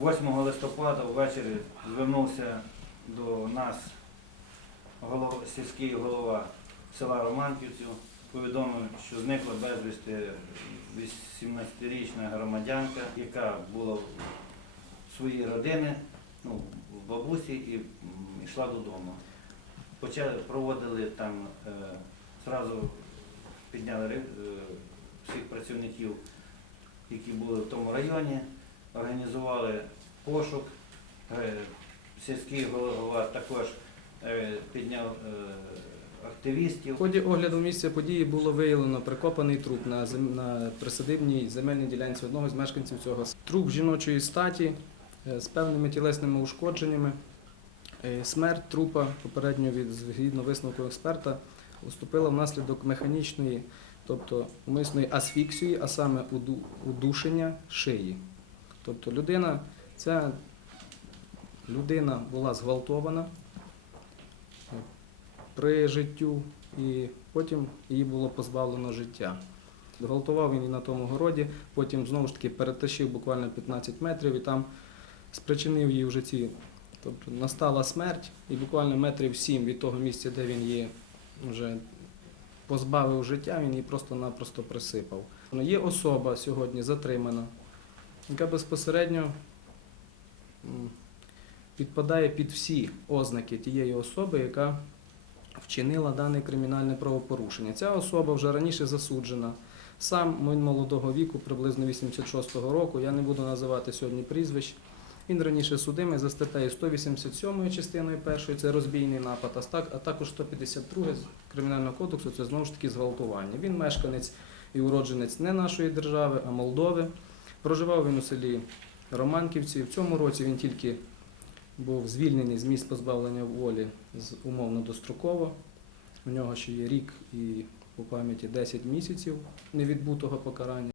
8 листопада ввечері звернувся до нас голов- сільський голова села Романківців, повідомив, що зникла безвісти 18-річна громадянка, яка була в своїй родини, ну, в бабусі і йшла додому. Почали, проводили там, е, зразу підняли е, всіх працівників, які були в тому районі, організували пошук. Е, Сільський голова також е, підняв е, активістів. В ході огляду місця події було виявлено прикопаний труп на, зем... на присадибній земельній ділянці одного з мешканців цього. Труп жіночої статі з певними тілесними ушкодженнями. Смерть трупа попередньо від згідно висновку експерта уступила внаслідок механічної, тобто умисної асфіксії, а саме удушення шиї. Тобто людина, ця людина була зґвалтована е, при життю, і потім її було позбавлено життя. Гвалтував він і на тому городі, потім знову ж таки перетащив буквально 15 метрів і там спричинив її вже ці. Тобто настала смерть, і буквально метрів 7 від того місця, де він її вже позбавив життя, він її просто-напросто присипав. Ну, Є особа сьогодні затримана, яка безпосередньо підпадає під всі ознаки тієї особи, яка вчинила дане кримінальне правопорушення. Ця особа вже раніше засуджена. Сам він молодого віку, приблизно 86-го року, я не буду називати сьогодні прізвищ. Він раніше судимий за статтею 187 частиною першої, це розбійний напад, а також 152 Кримінального кодексу, це знову ж таки зґвалтування. Він мешканець і уродженець не нашої держави, а Молдови. Проживав він у селі Романківці. В цьому році він тільки був звільнений з місць позбавлення волі умовно достроково. У нього ще є рік і по пам'яті 10 місяців невідбутого покарання.